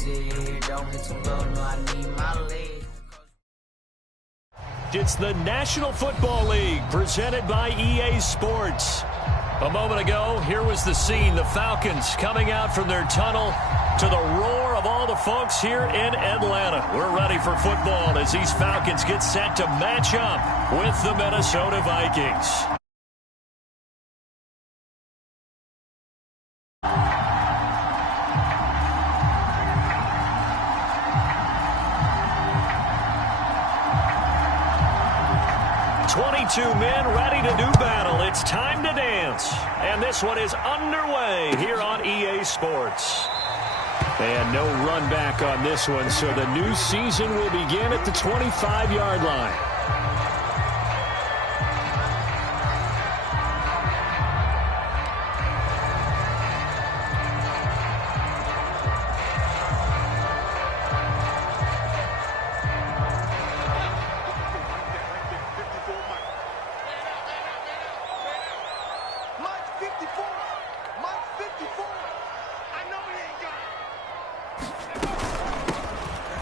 sit here, don't hit too low, no, I need my legs. It's the National Football League presented by EA Sports. A moment ago, here was the scene. The Falcons coming out from their tunnel to the roar of all the folks here in Atlanta. We're ready for football as these Falcons get set to match up with the Minnesota Vikings. Two men ready to do battle. It's time to dance. And this one is underway here on EA Sports. And no run back on this one, so the new season will begin at the 25-yard line.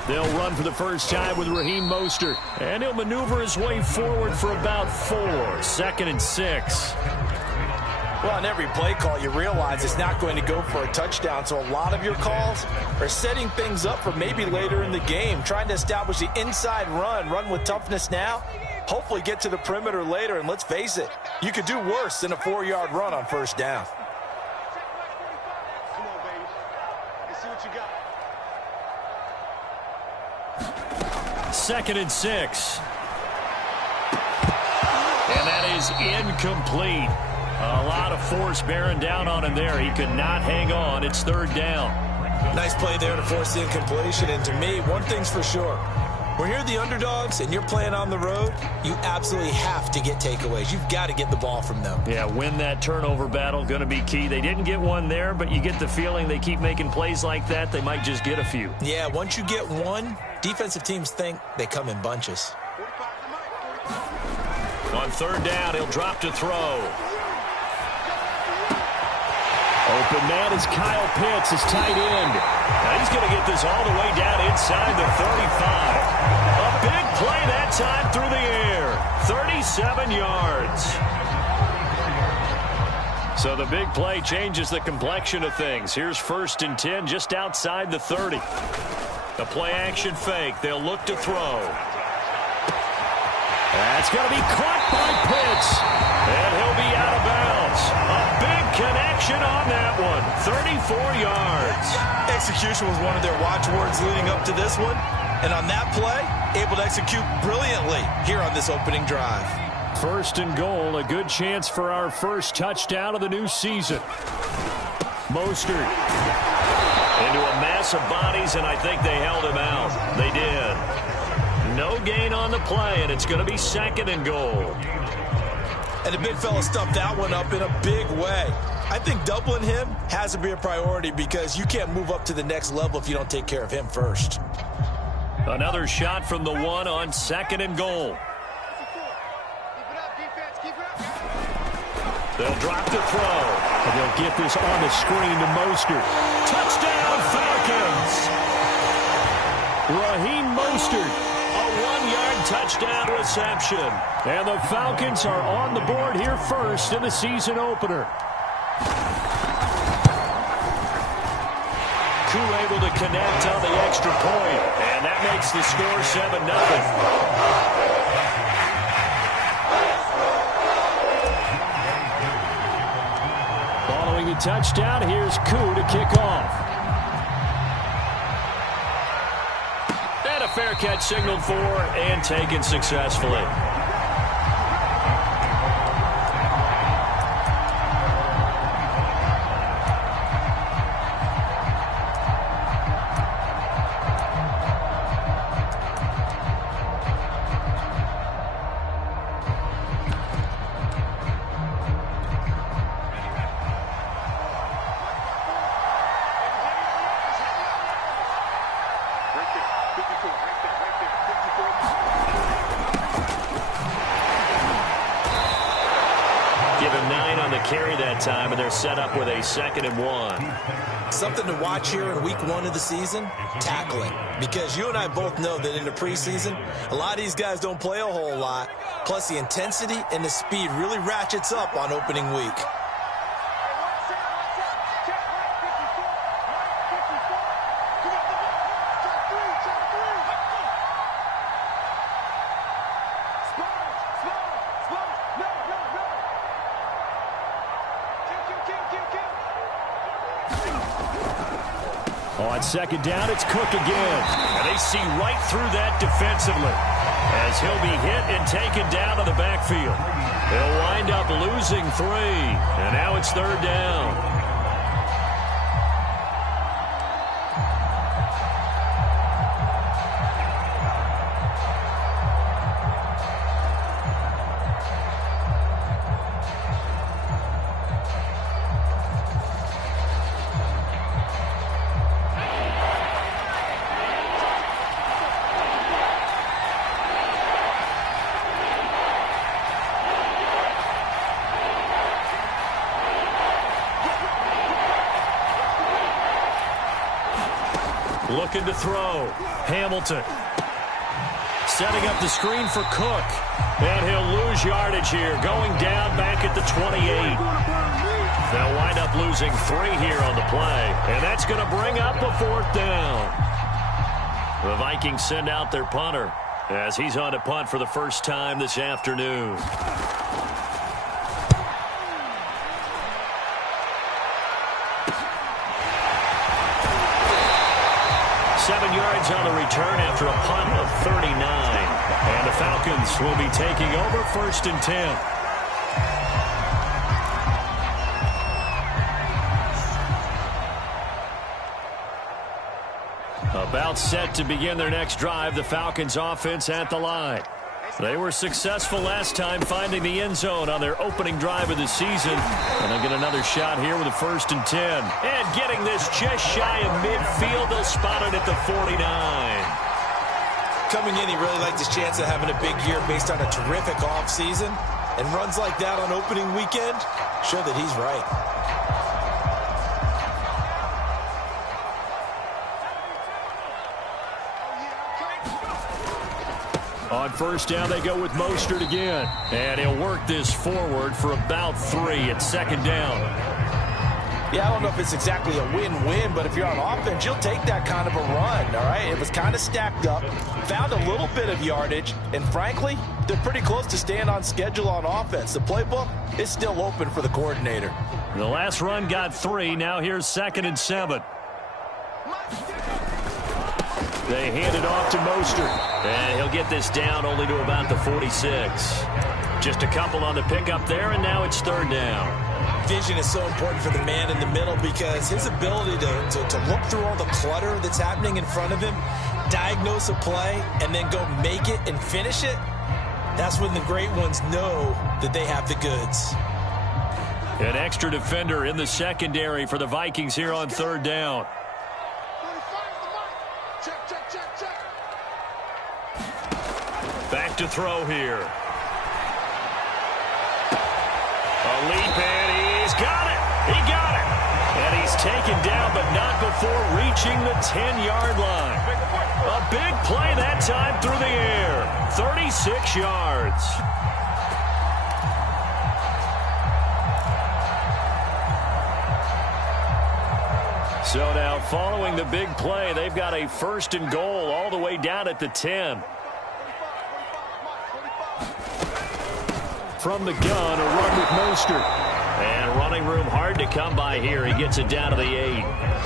They'll run for the first time with Raheem Mostert. And he'll maneuver his way forward for about 4. 2nd and 6. Well, on every play call, you realize it's not going to go for a touchdown. So a lot of your calls are setting things up for maybe later in the game, trying to establish the inside run with toughness now, hopefully get to the perimeter later. And let's face it, you could do worse than a 4-yard run on first down. Come on, baby. Let's see what you got. 2nd and 6. And that is incomplete. A lot of force bearing down on him there. He could not hang on. It's 3rd down. Nice play there to force the incompletion. And to me, one thing's for sure. When you're the underdogs and you're playing on the road, you absolutely have to get takeaways. You've got to get the ball from them. Yeah, win that turnover battle, going to be key. They didn't get one there, but you get the feeling they keep making plays like that, they might just get a few. Yeah, once you get one, defensive teams think they come in bunches. On 3rd down, he'll drop to throw. Open man is Kyle Pitts, his tight end. Now he's going to get this all the way down inside the 35. A big play that time through the air. 37 yards. So the big play changes the complexion of things. Here's 1st and 10 just outside the 30. The play action fake. They'll look to throw. That's going to be caught by Pitts. And he'll be out of bounds. A big connection on that one. 34 yards. Execution was one of their watchwords leading up to this one. And on that play, able to execute brilliantly here on this opening drive. 1st and goal, a good chance for our first touchdown of the new season. Mostert into a mass of bodies, and I think they held him out. They did. No gain on the play, and it's going to be 2nd and goal. And the big fella stuffed that one up in a big way. I think doubling him has to be a priority because you can't move up to the next level if you don't take care of him first. Another shot from the 1 on 2nd and goal. They'll drop the throw. And they'll get this on the screen to Mostert. Touchdown, Falcons! Raheem Mostert, a 1-yard touchdown reception. And the Falcons are on the board here first in the season opener. Koo able to connect on the extra point. And that makes the score 7-0. Following the touchdown, here's Koo to kick off. And a fair catch signaled for and taken successfully. a carry that time, and they're set up with a 2nd and 1. Something to watch here in week 1 of the season, tackling. Because you and I both know that in the preseason, a lot of these guys don't play a whole lot. Plus, the intensity and the speed really ratchets up on opening week. On 2nd down, it's Cook again. And they see right through that defensively as he'll be hit and taken down to the backfield. They'll wind up losing 3. And now it's 3rd down. Looking to throw. Hamilton. Setting up the screen for Cook. And he'll lose yardage here. Going down back at the 28. They'll wind up losing 3 here on the play. And that's going to bring up a 4th down. The Vikings send out their punter as he's on to punt for the first time this afternoon. 7 yards on the return after a punt of 39. And the Falcons will be taking over 1st and 10. About set to begin their next drive, the Falcons offense at the line. They were successful last time finding the end zone on their opening drive of the season. And they'll get another shot here with a 1st and 10. And getting this just shy of midfield, they'll spot it at the 49. Coming in, he really liked his chance of having a big year based on a terrific offseason. And runs like that on opening weekend show that he's right. On 1st down, they go with Mostert again. And he'll work this forward for about 3 at 2nd down. Yeah, I don't know if it's exactly a win-win, but if you're on offense, you'll take that kind of a run, all right? It was kind of stacked up, found a little bit of yardage, and frankly, they're pretty close to staying on schedule on offense. The playbook is still open for the coordinator. The last run got 3. Now here's 2nd and 7. They hand it off to Mostert. And he'll get this down only to about the 46. Just a couple on the pickup there, and now it's 3rd down. Vision is so important for the man in the middle because his ability to look through all the clutter that's happening in front of him, diagnose a play, and then go make it and finish it, that's when the great ones know that they have the goods. An extra defender in the secondary for the Vikings here on 3rd down. Back to throw here. A leap, and he's got it. He got it. And he's taken down, but not before reaching the 10-yard line. A big play that time through the air. 36 yards. So now, following the big play, they've got a 1st and goal all the way down at the 10. From the gun, a run with Mostert. And running room hard to come by here. He gets it down to the 8.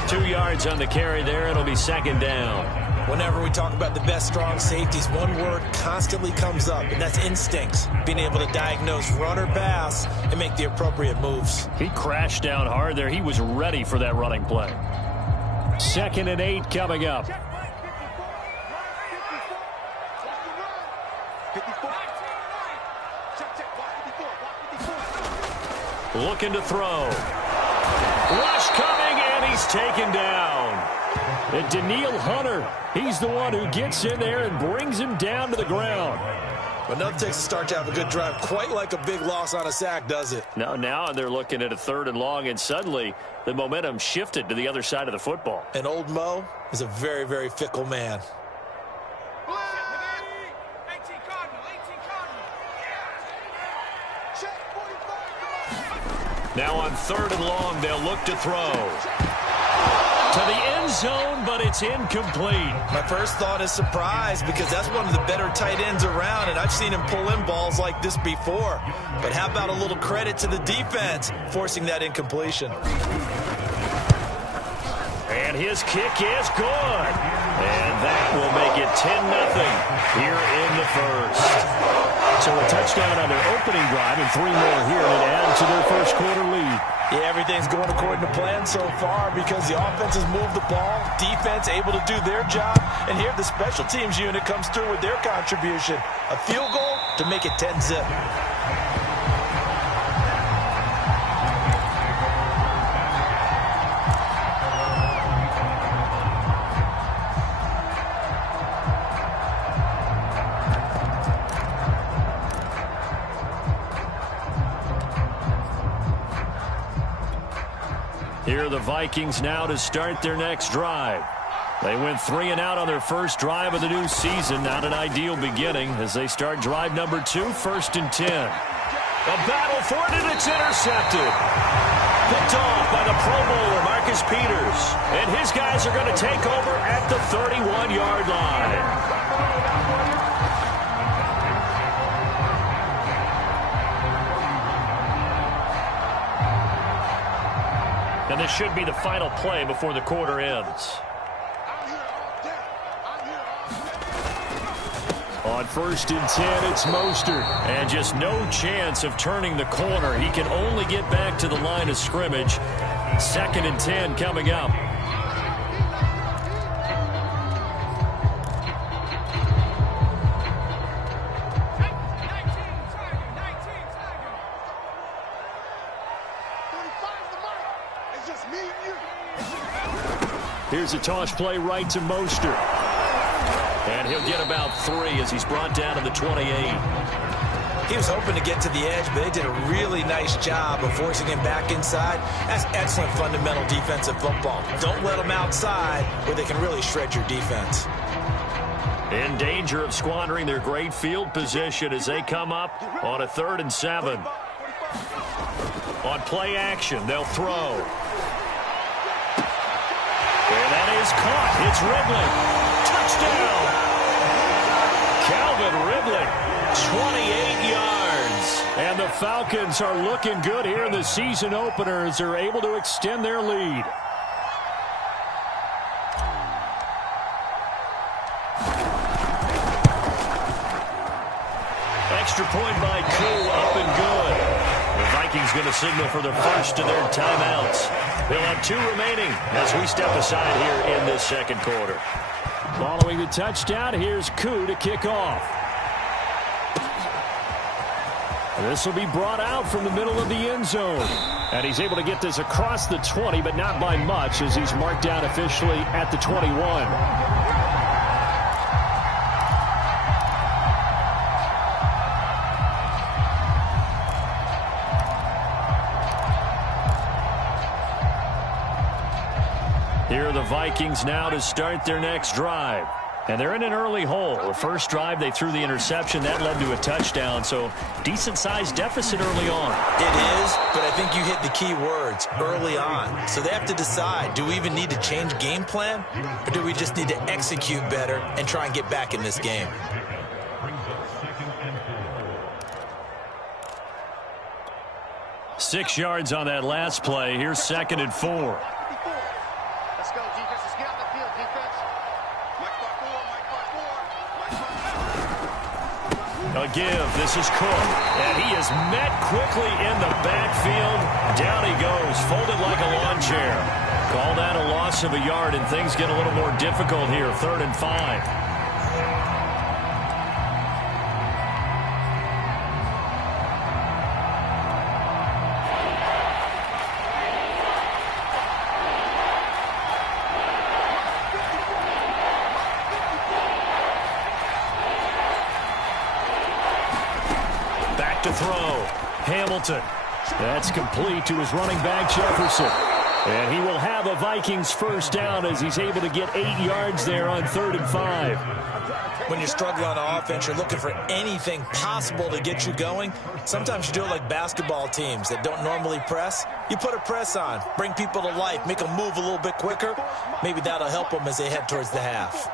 2 yards on the carry there. It'll be 2nd down. Whenever we talk about the best strong safeties, one word constantly comes up, and that's instincts. Being able to diagnose run or pass and make the appropriate moves. He crashed down hard there. He was ready for that running play. 2nd and 8 coming up. Looking to throw. Rush coming, and he's taken down. And Daniil Hunter, he's the one who gets in there and brings him down to the ground. But nothing takes a start to have a good drive, quite like a big loss on a sack, does it? Now they're looking at a 3rd and long, and suddenly the momentum shifted to the other side of the football. And old Mo is a very, very fickle man. Now on 3rd and long, they'll look to throw. To the end zone, but it's incomplete. My first thought is surprise, because that's one of the better tight ends around, and I've seen him pull in balls like this before. But how about a little credit to the defense forcing that incompletion? And his kick is good. And that will make it 10-0 here in the first. So a touchdown on their opening drive and 3 more here to add to their first quarter lead. Yeah, everything's going according to plan so far because the offense has moved the ball, defense able to do their job, and here the special teams unit comes through with their contribution. A field goal to make it 10-0. Here are the Vikings now to start their next drive. They went 3 and out on their first drive of the new season. Not an ideal beginning as they start drive number 2, 1st and 10. A battle for it, and it's intercepted. Picked off by the Pro Bowler, Marcus Peters. And his guys are going to take over at the 31-yard line. And this should be the final play before the quarter ends. On 1st and 10, it's Mostert. And just no chance of turning the corner. He can only get back to the line of scrimmage. 2nd and 10 coming up. Here's a toss play right to Mostert. And he'll get about 3 as he's brought down to the 28. He was hoping to get to the edge, but they did a really nice job of forcing him back inside. That's excellent fundamental defensive football. Don't let them outside where they can really shred your defense. In danger of squandering their great field position as they come up on a 3rd and 7. On play action, they'll throw. And that is caught. It's Ridley. Touchdown. Calvin Ridley, 28 yards. And the Falcons are looking good here in the season opener as they're able to extend their lead. Extra point by Koo, up and good. The Vikings going to signal for the first of their timeouts. They'll have 2 remaining as we step aside here in this 2nd quarter. Following the touchdown, here's Koo to kick off. This will be brought out from the middle of the end zone. And he's able to get this across the 20, but not by much as he's marked down officially at the 21. Here are the Vikings now to start their next drive. And they're in an early hole. The first drive, they threw the interception. That led to a touchdown, so decent-sized deficit early on. It is, but I think you hit the key words, early on. So they have to decide, do we even need to change game plan, or do we just need to execute better and try and get back in this game? Six yards on that last play. Here's 2nd and 4. Let's go, defense. Let's get on the field, defense. A give. This is Cook. And he is met quickly in the backfield. Down he goes, folded like a lawn chair. Call that a loss of a yard, and things get a little more difficult here. 3rd and 5. Back to throw. Hamilton. That's complete to his running back, Jefferson. And he will have a Vikings first down as he's able to get 8 yards there on 3rd and 5. When you're struggling on offense, you're looking for anything possible to get you going. Sometimes you do it like basketball teams that don't normally press. You put a press on, bring people to life, make them move a little bit quicker. Maybe that'll help them as they head towards the half.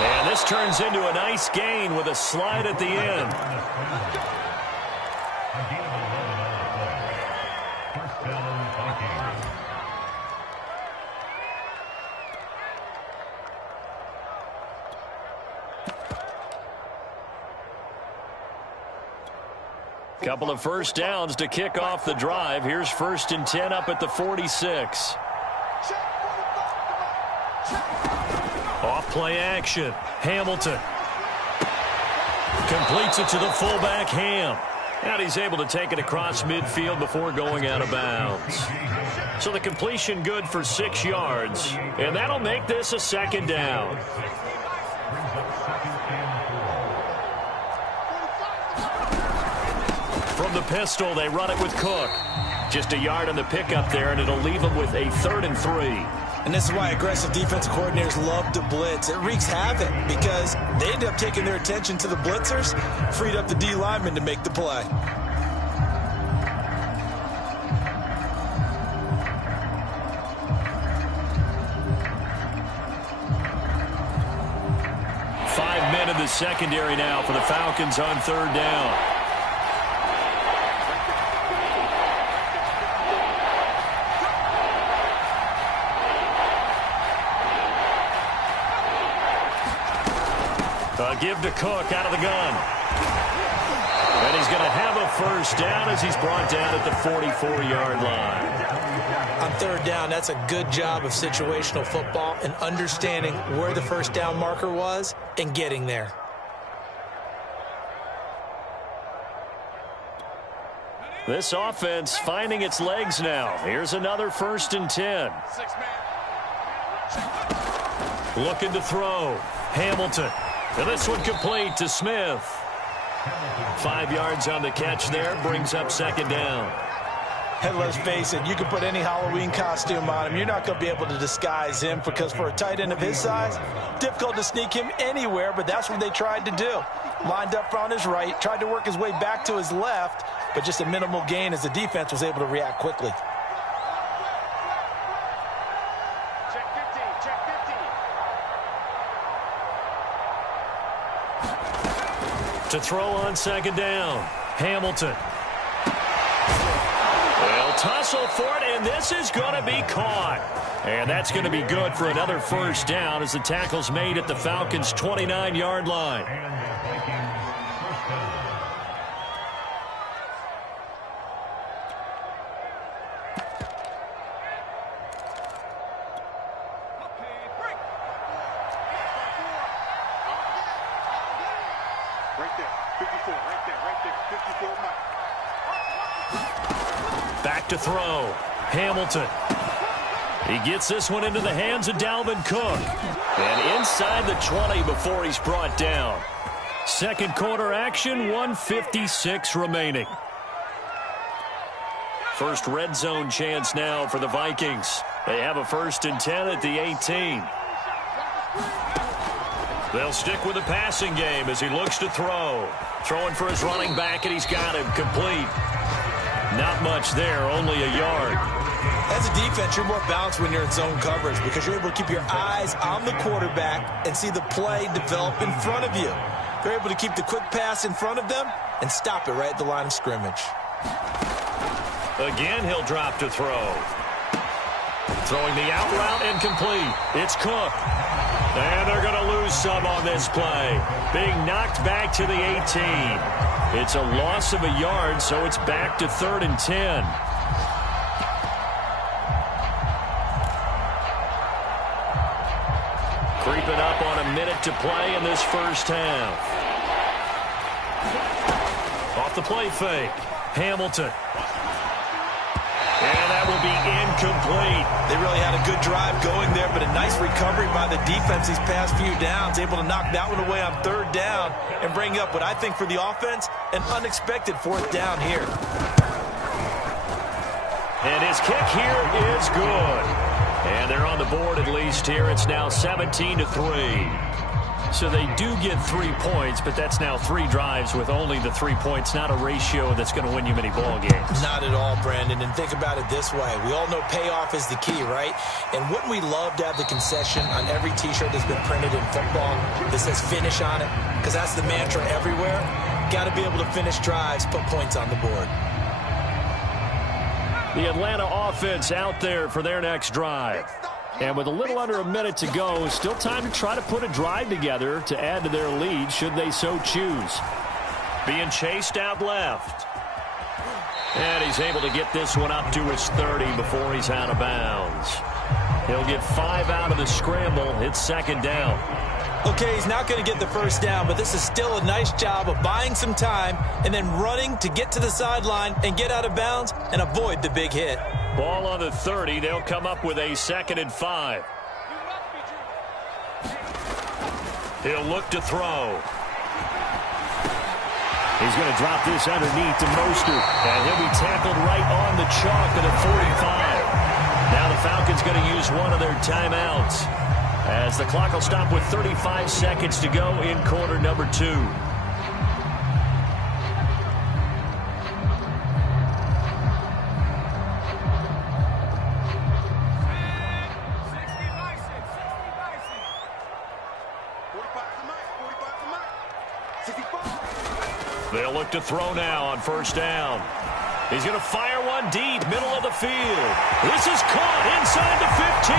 And this turns into a nice gain with a slide at the end. Couple of first downs to kick off the drive. Here's 1st and 10 up at the 46. Off play action. Hamilton completes it to the fullback, Ham. And he's able to take it across midfield before going out of bounds. So the completion good for 6 yards. And that'll make this a 2nd down. From the pistol, they run it with Cook. Just a yard on the pickup there, and it'll leave them with a 3rd and 3. And this is why aggressive defensive coordinators love to blitz. It wreaks havoc because they end up taking their attention to the blitzers, freed up the D lineman to make the play. Five men in the secondary now for the Falcons on 3rd down. Give to Cook out of the gun. And he's going to have a first down as he's brought down at the 44-yard line. On 3rd down, that's a good job of situational football and understanding where the first down marker was and getting there. This offense finding its legs now. Here's another 1st and 10. Looking to throw. Hamilton. And this one complete to Smith. 5 yards on the catch there, brings up 2nd down. And let's face it, you can put any Halloween costume on him. You're not going to be able to disguise him because for a tight end of his size, difficult to sneak him anywhere, but that's what they tried to do. Lined up on his right, tried to work his way back to his left, but just a minimal gain as the defense was able to react quickly. To throw on 2nd down. Hamilton. They'll tussle for it, and this is going to be caught. And that's going to be good for another first down as the tackle's made at the Falcons' 29-yard line. Back to throw. Hamilton. He gets this one into the hands of Dalvin Cook. And inside the 20 before he's brought down. 2nd quarter action, 1:56 remaining. First red zone chance now for the Vikings. They have a 1st and 10 at the 18. They'll stick with the passing game as he looks to throw. Throwing for his running back, and he's got him complete. Not much there, only a yard. As a defense, you're more balanced when you're in zone coverage because you're able to keep your eyes on the quarterback and see the play develop in front of you. They're able to keep the quick pass in front of them and stop it right at the line of scrimmage. Again, he'll drop to throw. Throwing the out route incomplete. It's Cook. And they're going to lose some on this play. Being knocked back to the 18. It's a loss of a yard, so it's back to 3rd and 10. Creeping up on a minute to play in this first half. Off the play fake. Hamilton. And that will be incomplete. They really had a good drive going there, but a nice recovery by the defense these past few downs, able to knock that one away on 3rd down and bring up what I think for the offense, an unexpected 4th down here. And his kick here is good. And they're on the board at least here. It's now 17-3. So they do get 3 points, but that's now 3 drives with only the 3 points. Not a ratio that's going to win you many ball games. Not at all, Brandon. And think about it this way. We all know payoff is the key, right? And wouldn't we love to have the concession on every T-shirt that's been printed in football that says finish on it? Because that's the mantra everywhere. Got to be able to finish drives, put points on the board. The Atlanta offense out there for their next drive. And with a little under a minute to go, still time to try to put a drive together to add to their lead should they so choose. Being chased out left. And he's able to get this one up to his 30 before he's out of bounds. He'll get 5 out of the scramble. It's 2nd down. Okay, he's not going to get the 1st down, but this is still a nice job of buying some time and then running to get to the sideline and get out of bounds and avoid the big hit. Ball on the 30. They'll come up with a 2nd and 5. He'll look to throw. He's going to drop this underneath to Mostert. And he'll be tackled right on the chalk at the 45. Now the Falcons going to use one of their timeouts, as the clock will stop with 35 seconds to go in quarter number 2. They'll look to throw now on 1st down. He's going to fire one deep, middle of the field. This is caught inside the 15.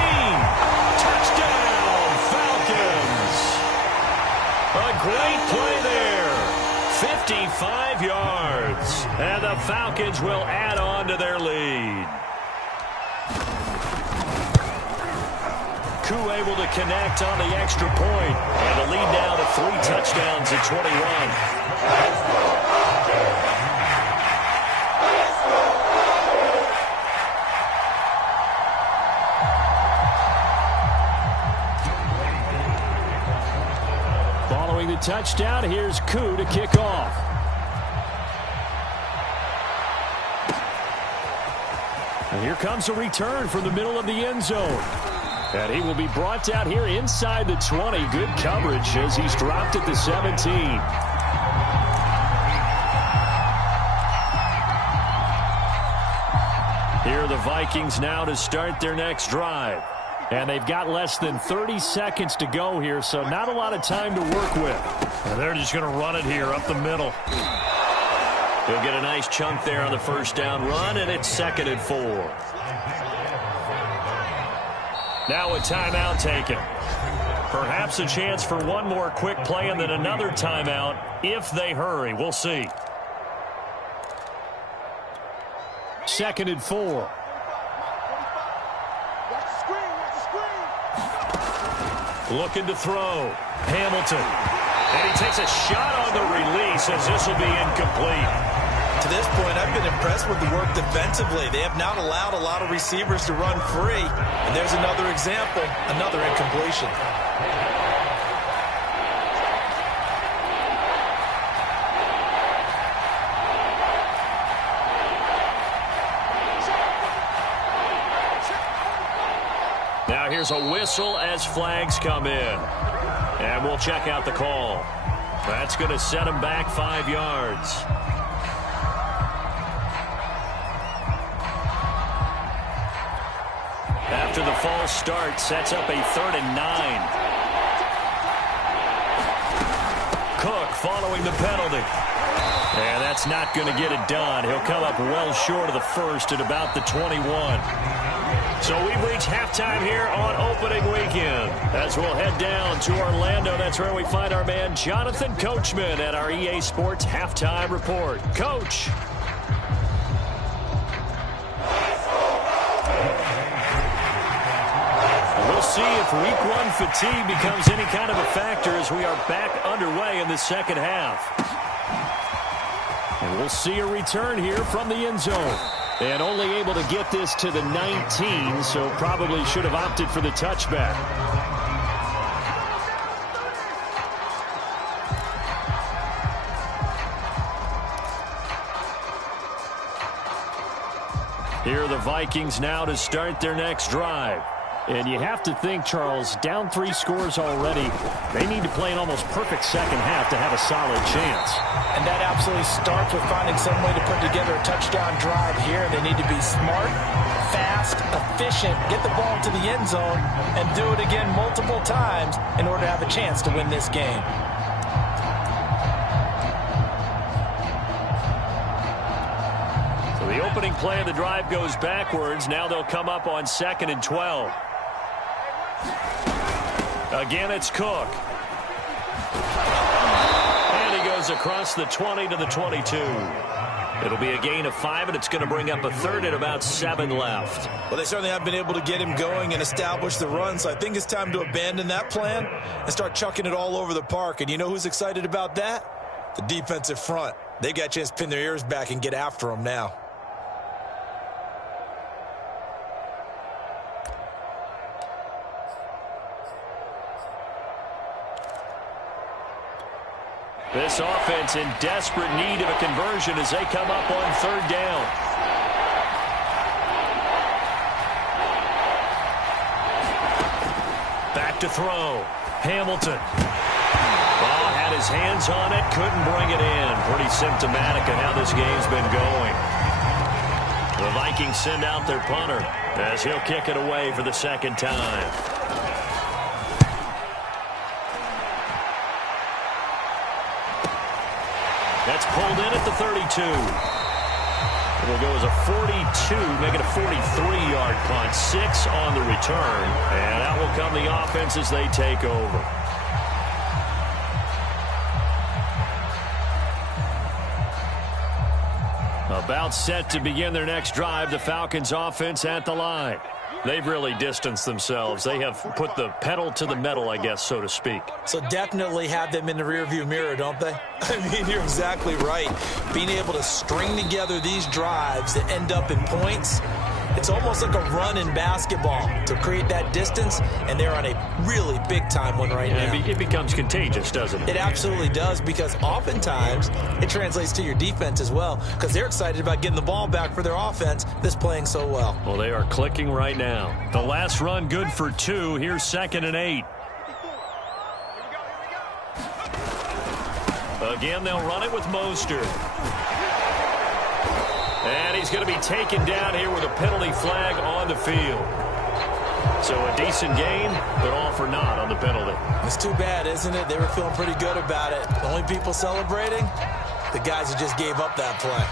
Touchdown, Falcons. A great play there. 55 yards. And the Falcons will add on to their lead. Koo able to connect on the extra point. And the lead now to 3 touchdowns at 21. Following the touchdown, here's Koo to kick off. And here comes a return from the middle of the end zone. And he will be brought down here inside the 20. Good coverage as he's dropped at the 17. Here are the Vikings now to start their next drive. And they've got less than 30 seconds to go here, so not a lot of time to work with. And they're just going to run it here up the middle. He'll get a nice chunk there on the 1st down run, and it's 2nd and 4. Now a timeout taken. Perhaps a chance for one more quick play and then another timeout if they hurry. We'll see. 2nd and 4. Looking to throw. Hamilton. And he takes a shot on the release as this will be incomplete. To this point, I've been impressed with the work defensively. They have not allowed a lot of receivers to run free. And there's another example, another incompletion. Now here's a whistle as flags come in. And we'll check out the call. That's going to set him back 5 yards. After the false start, sets up a 3rd and 9. Cook following the penalty. And that's not going to get it done. He'll come up well short of the 1st at about the 21. So we've reached halftime here on opening weekend. As we'll head down to Orlando, that's where we find our man Jonathan Coachman at our EA Sports Halftime Report. Coach. We'll see if week 1 fatigue becomes any kind of a factor as we are back underway in the second half. And we'll see a return here from the end zone. And only able to get this to the 19, so probably should have opted for the touchback. Here are the Vikings now to start their next drive. And you have to think, Charles, down 3 scores already. They need to play an almost perfect second half to have a solid chance. And that absolutely starts with finding some way to put together a touchdown drive here. They need to be smart, fast, efficient, get the ball to the end zone, and do it again multiple times in order to have a chance to win this game. So the opening play of the drive goes backwards. Now they'll come up on 2nd and 12. Again, it's Cook. And he goes across the 20 to the 22. It'll be a gain of 5, and it's going to bring up a third and about 7 left. Well, they certainly have been able to get him going and establish the run, so I think it's time to abandon that plan and start chucking it all over the park. And you know who's excited about that? The defensive front. They got a chance to pin their ears back and get after him now. This offense in desperate need of a conversion as they come up on 3rd down. Back to throw. Hamilton. Ball had his hands on it, couldn't bring it in. Pretty symptomatic of how this game's been going. The Vikings send out their punter as he'll kick it away for the 2nd time. That's pulled in at the 32. It'll go as a 42, make it a 43-yard punt. 6 on the return. And out will come the offense as they take over. About set to begin their next drive, the Falcons offense at the line. They've really distanced themselves. They have put the pedal to the metal, I guess, so to speak. So definitely have them in the rearview mirror, don't they? I mean, you're exactly right. Being able to string together these drives that end up in points, it's almost like a run in basketball to create that distance, and they're on a really big-time one right now. It becomes contagious, doesn't it? It absolutely does, because oftentimes it translates to your defense as well, because they're excited about getting the ball back for their offense that's playing so well. Well, they are clicking right now. The last run good for 2. Here's 2nd and 8. Again, they'll run it with Mostert. And he's going to be taken down here with a penalty flag on the field. So a decent gain, but all for naught on the penalty. It's too bad, isn't it? They were feeling pretty good about it. The only people celebrating, the guys who just gave up that play.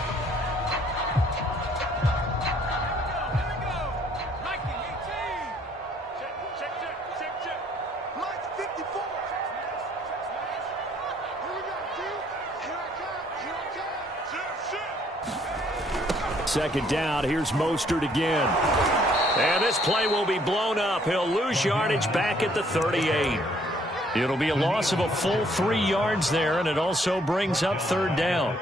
Second down, here's Mostert again. And this play will be blown up. He'll lose yardage back at the 38. It'll be a loss of a full 3 yards there, and it also brings up 3rd down.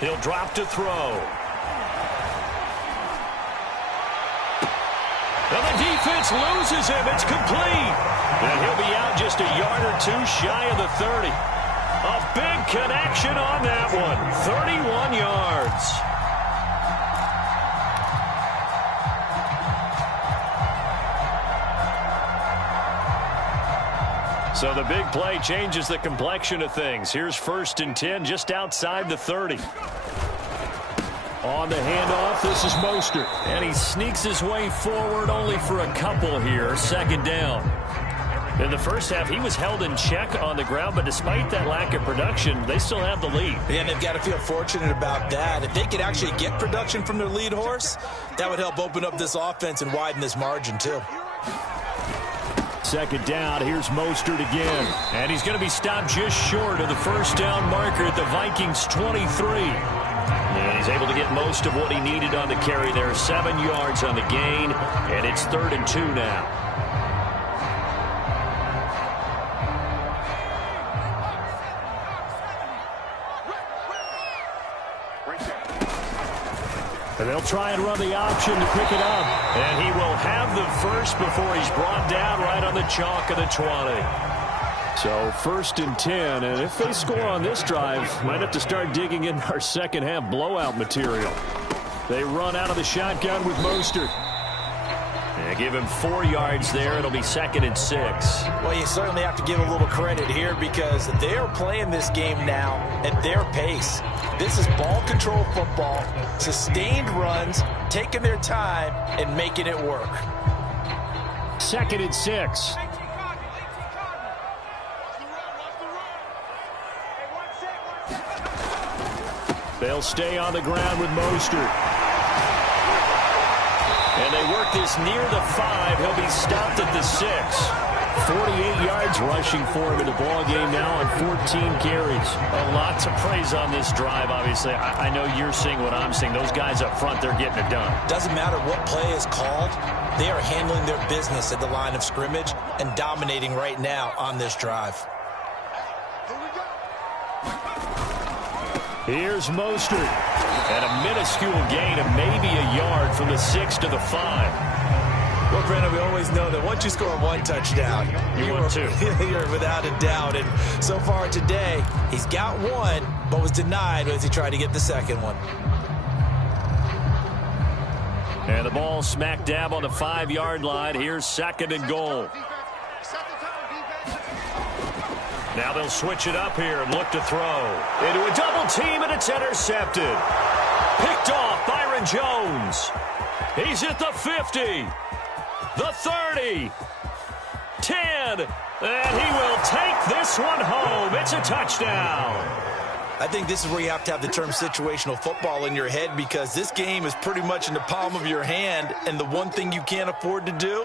He'll drop to throw. And the defense loses him. It's complete. And he'll be out just a yard or 2 shy of the 30. A big connection on that one. 31 yards. So the big play changes the complexion of things. Here's 1st and 10 just outside the 30. On the handoff, this is Mostert. And he sneaks his way forward only for a couple here. 2nd down. In the first half, he was held in check on the ground, but despite that lack of production, they still have the lead. Yeah, and they've got to feel fortunate about that. If they could actually get production from their lead horse, that would help open up this offense and widen this margin too. Second down, here's Mostert again. And he's going to be stopped just short of the first down marker at the Vikings 23. And he's able to get most of what he needed on the carry there. 7 yards on the gain, and it's 3rd and 2 now. And they'll try and run the option to pick it up. And he will have the first before he's brought down right on the chalk of the 20. So 1st and 10. And if they score on this drive, might have to start digging in our second half blowout material. They run out of the shotgun with Mostert. They give him 4 yards there. It'll be 2nd and 6. Well, you certainly have to give a little credit here because they are playing this game now at their pace. This is ball control football, sustained runs, taking their time, and making it work. 2nd and 6. They'll stay on the ground with Mostert. And they work this near the 5. He'll be stopped at the 6. 48 yards rushing for him in the ball game now on 14 carries. A lot to praise on this drive, obviously. I know you're seeing what I'm seeing. Those guys up front, they're getting it done. Doesn't matter what play is called. They are handling their business at the line of scrimmage and dominating right now on this drive. Here's Mostert. And a minuscule gain of maybe a yard from the 6 to the 5. Well, Brandon, we always know that once you score 1 touchdown, you win 2. You're without a doubt. And so far today, he's got 1, but was denied as he tried to get the second one. And the ball smack dab on the 5-yard line. Here's 2nd and goal. Now they'll switch it up here and look to throw. Into a double team, and it's intercepted. Picked off Byron Jones. He's at the 50. The 30. 10. And he will take this one home. It's a touchdown. I think this is where you have to have the term situational football in your head because this game is pretty much in the palm of your hand, and the one thing you can't afford to do,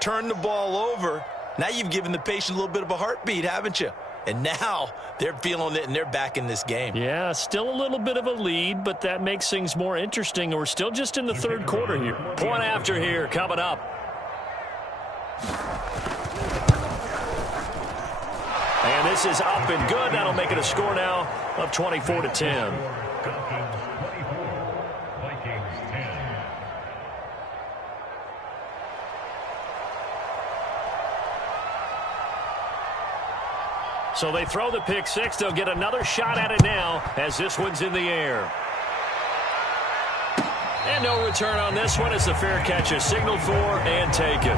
turn the ball over. Now you've given the patient a little bit of a heartbeat, haven't you? And now they're feeling it, and they're back in this game. Yeah, still a little bit of a lead, but that makes things more interesting. And we're still just in the 3rd quarter here. Point after here coming up. And this is up and good. That'll make it a score now of 24-10. So they throw the pick 6. They'll get another shot at it now as this one's in the air. And no return on this one as the fair catch is signaled for and taken.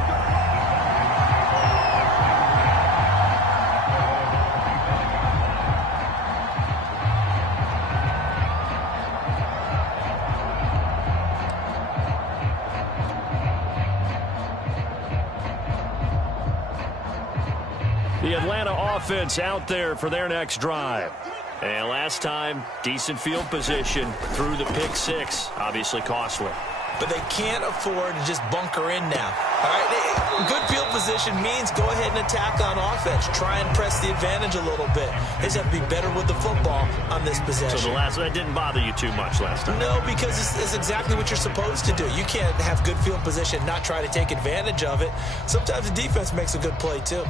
The Atlanta offense out there for their next drive. And last time, decent field position through the pick 6. Obviously costly. But they can't afford to just bunker in now. All right, good field position means go ahead and attack on offense. Try and press the advantage a little bit. They just have to be better with the football on this possession. So that didn't bother you too much last time? No, because it's exactly what you're supposed to do. You can't have good field position, not try to take advantage of it. Sometimes the defense makes a good play too.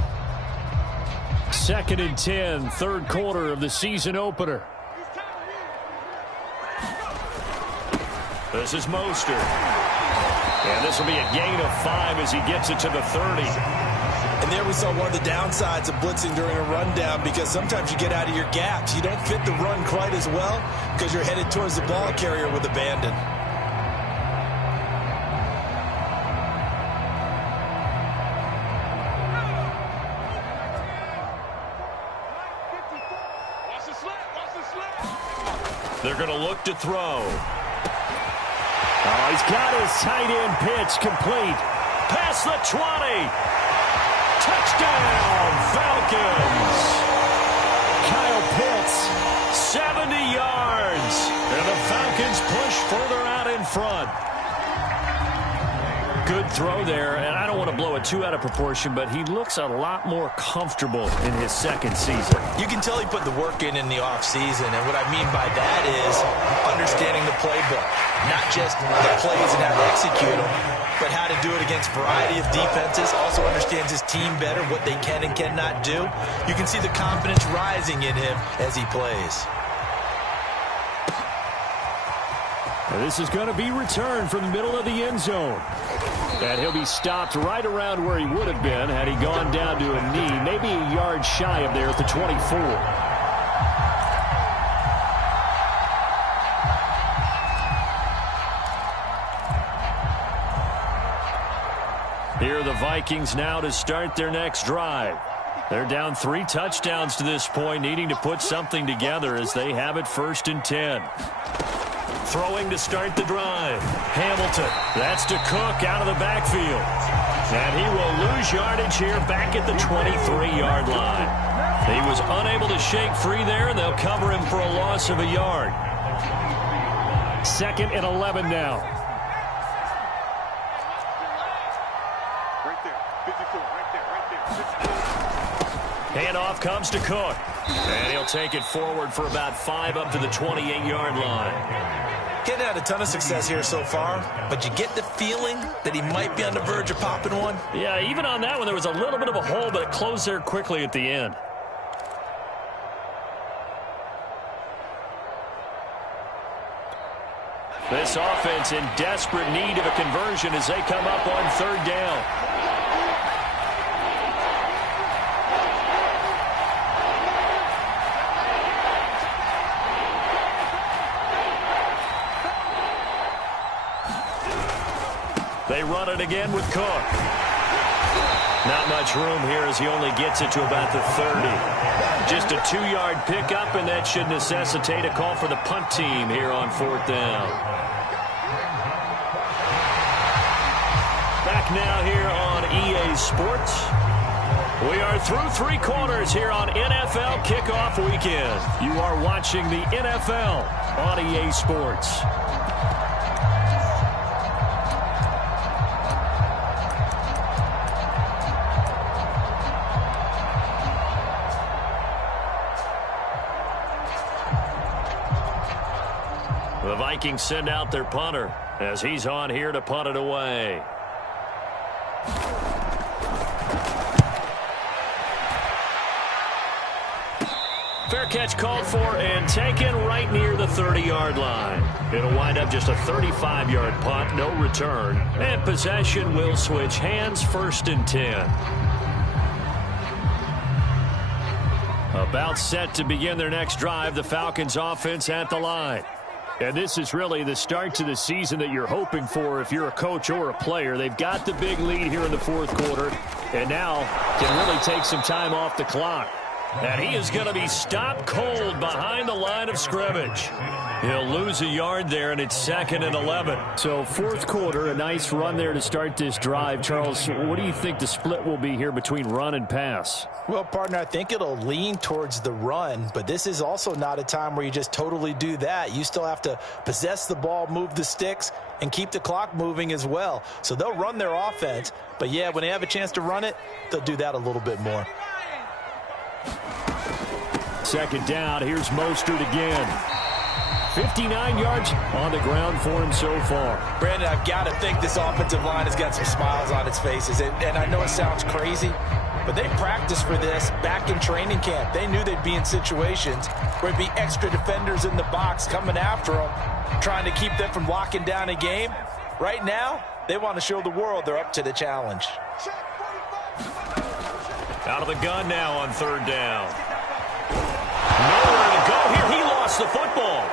2nd and 10, 3rd quarter of the season opener. This is Mostert. And this will be a gain of 5 as he gets it to the 30. And there we saw one of the downsides of blitzing during a rundown because sometimes you get out of your gaps. You don't fit the run quite as well because you're headed towards the ball carrier with abandon. They're going to look to throw. Oh, he's got his tight end pitch complete. Past the 20. Touchdown, Falcons. Kyle Pitts, 70 yards. And the Falcons push further out in front. good throw there, and I don't want to blow it too out of proportion, but he looks a lot more comfortable in his second season. You can tell he put the work in the offseason, and what I mean by that is understanding the playbook. Not just the plays and how to execute them, but how to do it against a variety of defenses. Also understands his team better, what they can and cannot do. You can see the confidence rising in him as he plays. And this is going to be returned from the middle of the end zone. And he'll be stopped right around where he would have been had he gone down to a knee, maybe a yard shy of there at the 24. Here are the Vikings now to start their next drive. They're down 3 touchdowns to this point, needing to put something together as they have it 1st and 10. Throwing to start the drive. Hamilton. That's to Cook out of the backfield. And he will lose yardage here back at the 23-yard line. He was unable to shake free there, and they'll cover him for a loss of a yard. 2nd and 11 now. Right there. 54. Right there. Handoff comes to Cook. And he'll take it forward for about 5 up to the 28-yard line. Getting had a ton of success here so far, but you get the feeling that he might be on the verge of popping one. Yeah, even on that one, there was a little bit of a hole, but it closed there quickly at the end. This offense in desperate need of a conversion as they come up on 3rd down. They run it again with Cook. Not much room here as he only gets it to about the 30. Just a 2-yard pickup, and that should necessitate a call for the punt team here on 4th down. Back now here on EA Sports. We are through 3 quarters here on NFL Kickoff Weekend. You are watching the NFL on EA Sports. The Vikings send out their punter as he's on here to punt it away. Fair catch called for and taken right near the 30-yard line. It'll wind up just a 35-yard punt, no return. And possession will switch hands, 1st and 10. About set to begin their next drive, the Falcons offense at the line. And this is really the start to the season that you're hoping for if you're a coach or a player. They've got the big lead here in the 4th quarter, and now can really take some time off the clock. And he is going to be stopped cold behind the line of scrimmage. He'll lose a yard there, and it's 2nd and 11. So 4th quarter, a nice run there to start this drive. Charles, what do you think the split will be here between run and pass? Well, partner, I think it'll lean towards the run, but this is also not a time where you just totally do that. You still have to possess the ball, move the sticks, and keep the clock moving as well. So they'll run their offense, but yeah, when they have a chance to run it, they'll do that a little bit more. 2nd down, here's Mostert again. 59 yards on the ground for him so far. Brandon, I've got to think this offensive line has got some smiles on its faces. And I know it sounds crazy, but they practiced for this back in training camp. They knew they'd be in situations where there'd be extra defenders in the box coming after them, trying to keep them from locking down a game. Right now, they want to show the world they're up to the challenge. Out of the gun now on 3rd down. Nowhere to go here. He lost the football.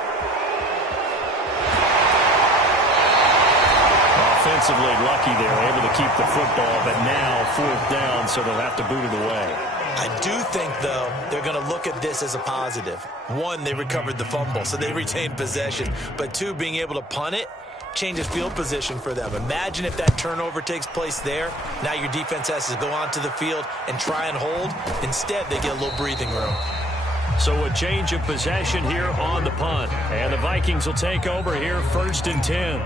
Offensively lucky there, able to keep the football, but now 4th down, so they'll have to boot it away. I do think, though, they're going to look at this as a positive. 1, they recovered the fumble, so they retained possession. But 2, being able to punt it changes field position for them. Imagine if that turnover takes place there. Now your defense has to go onto the field and try and hold. Instead, they get a little breathing room. So a change of possession here on the punt. And the Vikings will take over here 1st and 10.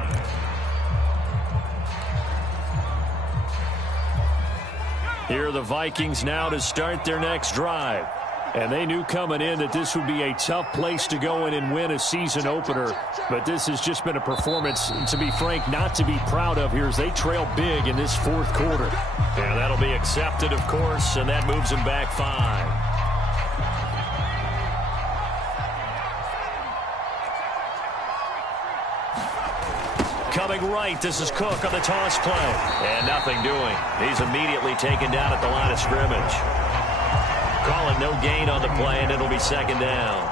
Here are the Vikings now to start their next drive. And they knew coming in that this would be a tough place to go in and win a season opener. But this has just been a performance, to be frank, not to be proud of here as they trail big in this fourth quarter. And that'll be accepted, of course, and that moves them back 5. Coming right, this is Cook on the toss play. And nothing doing. He's immediately taken down at the line of scrimmage. Call it no gain on the play, and it'll be second down.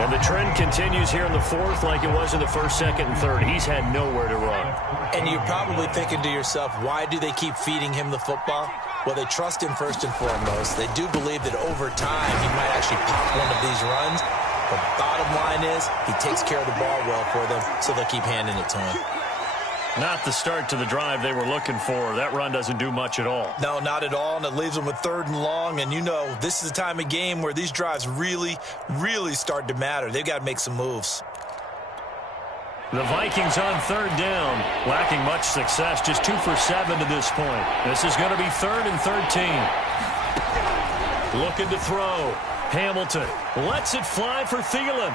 And the trend continues here in the fourth like it was in the first, second, and third. He's had nowhere to run. And you're probably thinking to yourself, why do they keep feeding him the football? Well, they trust him first and foremost. They do believe that over time he might actually pop one of these runs. But bottom line is he takes care of the ball well for them, so they'll keep handing it to him. Not the start to the drive they were looking for. That run doesn't do much at all. No, not at all, and it leaves them with 3rd and long. And, you know, this is the time of game where these drives really, really start to matter. They've got to make some moves. The Vikings on 3rd down, lacking much success, just 2 for 7 to this point. This is going to be 3rd and 13. Looking to throw. Hamilton lets it fly for Thielen.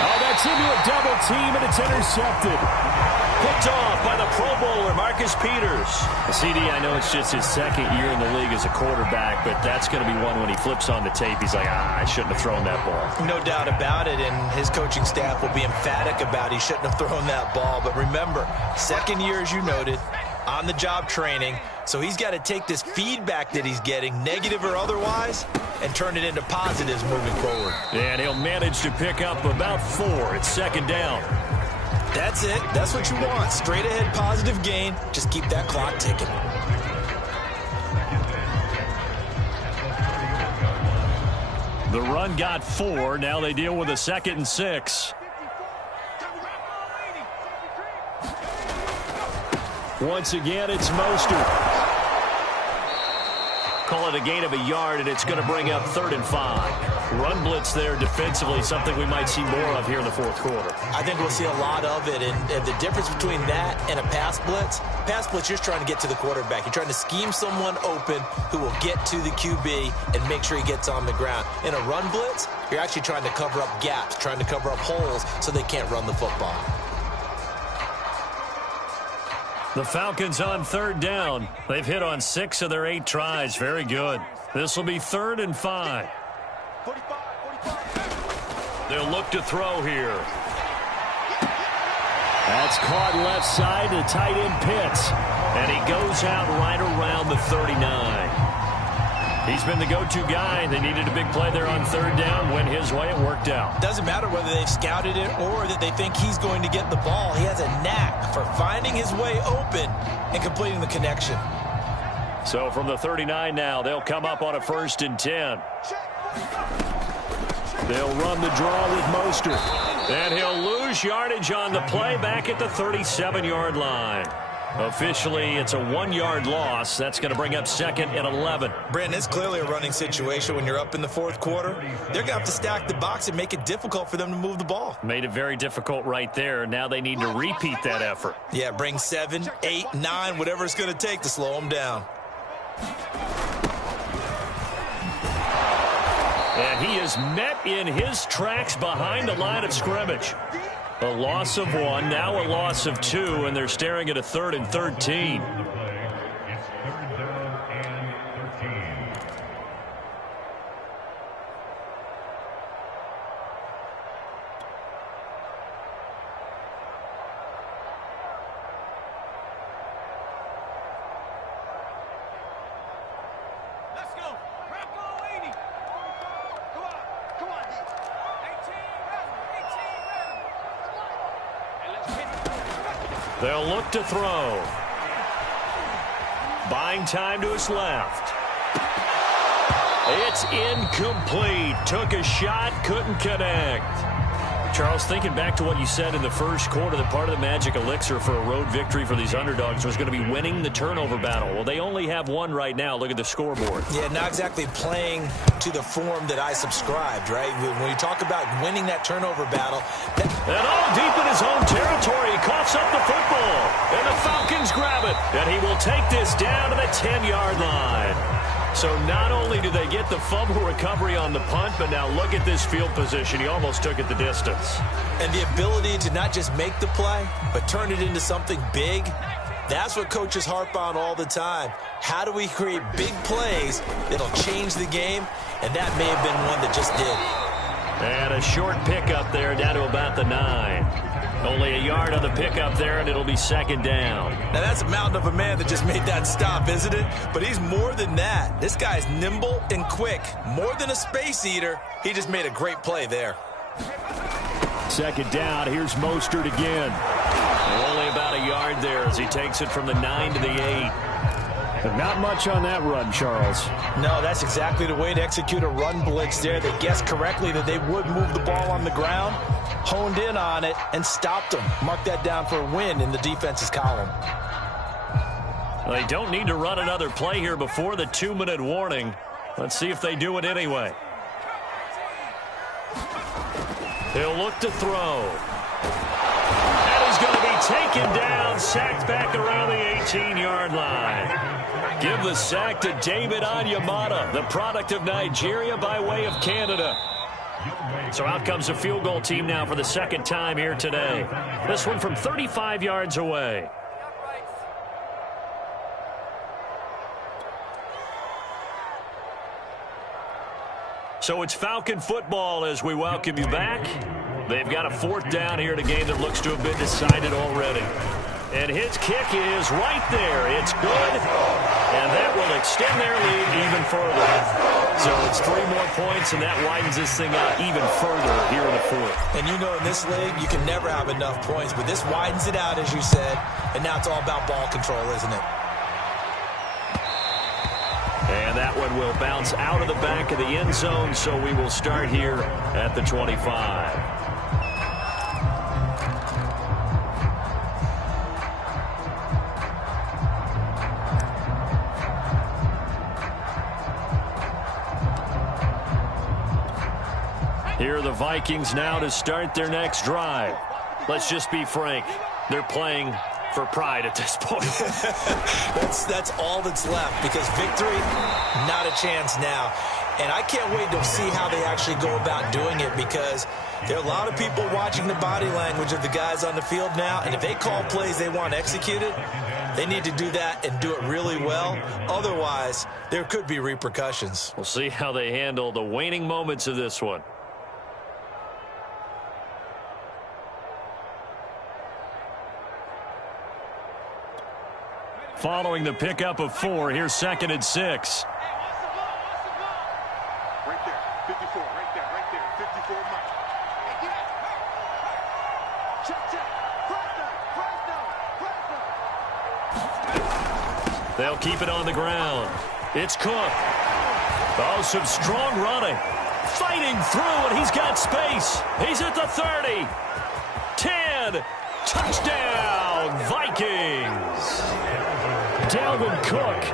Oh, that's into a double team, and it's intercepted. Picked off by the Pro Bowler, Marcus Peters. CD, I know it's just his 2nd year in the league as a quarterback, but that's going to be one when he flips on the tape. He's like, I shouldn't have thrown that ball. No doubt about it, and his coaching staff will be emphatic about he shouldn't have thrown that ball. But remember, 2nd year, as you noted, on-the-job training. So he's got to take this feedback that he's getting, negative or otherwise, and turn it into positives moving forward. And he'll manage to pick up about 4. It's 2nd down. That's it. That's what you want. Straight ahead positive gain. Just keep that clock ticking. The run got 4. Now they deal with a 2nd and 6. Once again, it's Mostert. Call it a gain of a yard, and it's going to bring up 3rd and 5. Run blitz there defensively, something we might see more of here in the fourth quarter. I think we'll see a lot of it, and the difference between that and a pass blitz, you're just trying to get to the quarterback. You're trying to scheme someone open who will get to the QB and make sure he gets on the ground. In a run blitz, you're actually trying to cover up gaps, trying to cover up holes so they can't run the football. The Falcons on 3rd down. They've hit on 6 of their 8 tries. Very good. This will be 3rd and 5. They'll look to throw here. That's caught left side to tight end Pitts. And he goes out right around the 39. He's been the go-to guy. They needed a big play there on 3rd down. Went his way. It worked out. Doesn't matter whether they've scouted it or that they think he's going to get the ball. He has a knack for finding his way open and completing the connection. So from the 39 now, they'll come up on a 1st and 10. They'll run the draw with Mostert. And he'll lose yardage on the play back at the 37-yard line. Officially, it's a 1-yard loss. That's going to bring up 2nd and 11. Brandon, it's clearly a running situation when you're up in the fourth quarter. They're going to have to stack the box and make it difficult for them to move the ball. Made it very difficult right there. Now they need to repeat that effort. Yeah, bring 7, 8, 9, whatever it's going to take to slow them down. And he is met in his tracks behind the line of scrimmage. A loss of 1, now a loss of 2, and they're staring at a 3rd and 13. They'll look to throw. Buying time to his left. It's incomplete. Took a shot, couldn't connect. Charles, thinking back to what you said in the first quarter, that part of the magic elixir for a road victory for these underdogs was going to be winning the turnover battle. Well, they only have 1 right now. Look at the scoreboard. Yeah, not exactly playing to the form that I subscribed, right? When you talk about winning that turnover battle, And all deep in his own territory, he coughs up the football. And the Falcons grab it. And he will take this down to the 10-yard line. So not only do they get the fumble recovery on the punt, but now look at this field position. He almost took it the distance. And the ability to not just make the play, but turn it into something big, that's what coaches harp on all the time. How do we create big plays that'll change the game? And that may have been one that just did. And a short pickup there down to about the 9. Only a yard on the pickup there, and it'll be second down. Now, that's a mountain of a man that just made that stop, isn't it? But he's more than that. This guy's nimble and quick. More than a space eater. He just made a great play there. Second down. Here's Mostert again. Only about a yard there as he takes it from the 9 to the 8. But not much on that run, Charles. No, that's exactly the way to execute a run blitz there. They guessed correctly that they would move the ball on the ground, honed in on it, and stopped them. Mark that down for a win in the defense's column. They don't need to run another play here before the 2-minute warning. Let's see if they do it anyway. He'll look to throw. And he's going to be taken down, sacked back around the 18-yard line. Give the sack to David Onyemata, the product of Nigeria by way of Canada. So out comes the field goal team now for the second time here today. This one from 35 yards away. So it's Falcon football as we welcome you back. They've got a fourth down here in a game that looks to have been decided already. And his kick is right there. It's good. And that will extend their lead even further. So it's 3 more points, and that widens this thing out even further here in the fourth. And you know in this league, you can never have enough points. But this widens it out, as you said. And now it's all about ball control, isn't it? And that one will bounce out of the back of the end zone. So we will start here at the 25. Here are the Vikings now to start their next drive. Let's just be frank. They're playing for pride at this point. that's all that's left, because victory, not a chance now. And I can't wait to see how they actually go about doing it, because there are a lot of people watching the body language of the guys on the field now, and if they call plays they want executed, they need to do that and do it really well. Otherwise, there could be repercussions. We'll see how they handle the waning moments of this one. Following the pickup of 4, here's 2nd and 6. Right there, 54, right there, 54 Mike. Check. First down. They'll keep it on the ground. It's Cook. Oh, some strong running. Fighting through, and he's got space. He's at the 30. 10. Touchdown, Vikings. Dalvin Cook,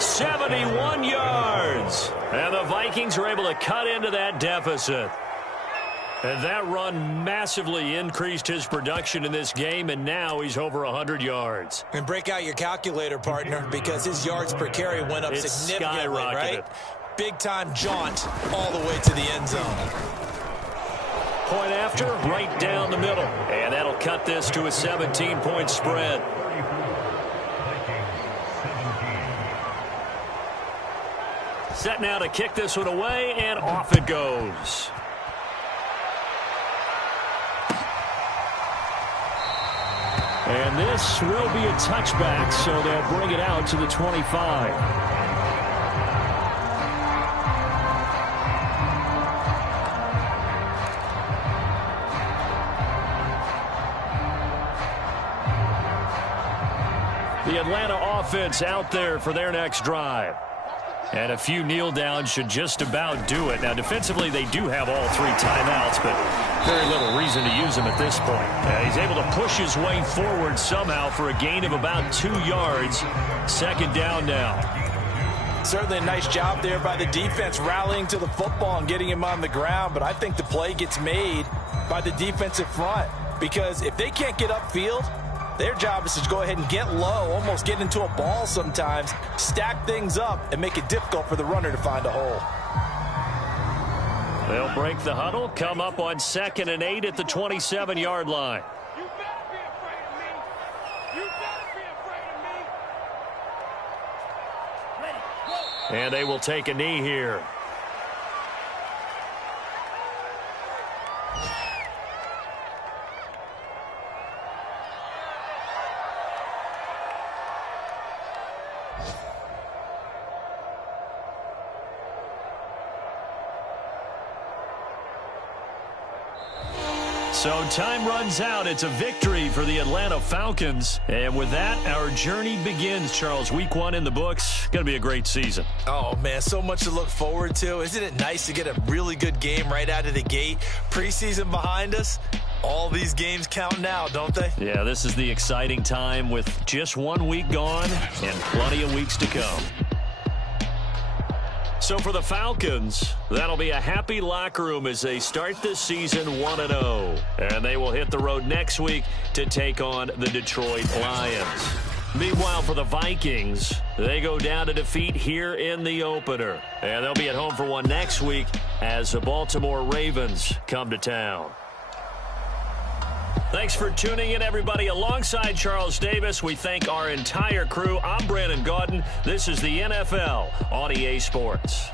71 yards. And the Vikings are able to cut into that deficit. And that run massively increased his production in this game, and now he's over 100 yards. And break out your calculator, partner, because his yards per carry went up significantly, right? Big-time jaunt all the way to the end zone. Point after, right down the middle. And that'll cut this to a 17-point spread. Set now to kick this one away, and off it goes. And this will be a touchback, so they'll bring it out to the 25. The Atlanta offense out there for their next drive. And a few kneel downs should just about do it. Now, defensively, they do have all 3 timeouts, but very little reason to use them at this point. He's able to push his way forward somehow for a gain of about 2 yards. Second down now. Certainly a nice job there by the defense, rallying to the football and getting him on the ground. But I think the play gets made by the defensive front, because if they can't get upfield, their job is to go ahead and get low, almost get into a ball sometimes, stack things up, and make it difficult for the runner to find a hole. They'll break the huddle, come up on 2nd and 8 at the 27-yard line. You better be afraid of me. You better be afraid of me. And they will take a knee here. So time runs out. It's a victory for the Atlanta Falcons. And with that, our journey begins, Charles. Week 1 in the books. Going to be a great season. Oh, man, so much to look forward to. Isn't it nice to get a really good game right out of the gate? Preseason behind us. All these games count now, don't they? Yeah, this is the exciting time with just 1 week gone and plenty of weeks to come. So for the Falcons, that'll be a happy locker room as they start this season 1-0. And they will hit the road next week to take on the Detroit Lions. Meanwhile, for the Vikings, they go down to defeat here in the opener. And they'll be at home for one next week as the Baltimore Ravens come to town. Thanks for tuning in, everybody. Alongside Charles Davis, we thank our entire crew. I'm Brandon Gaudin. This is the NFL on EA Sports.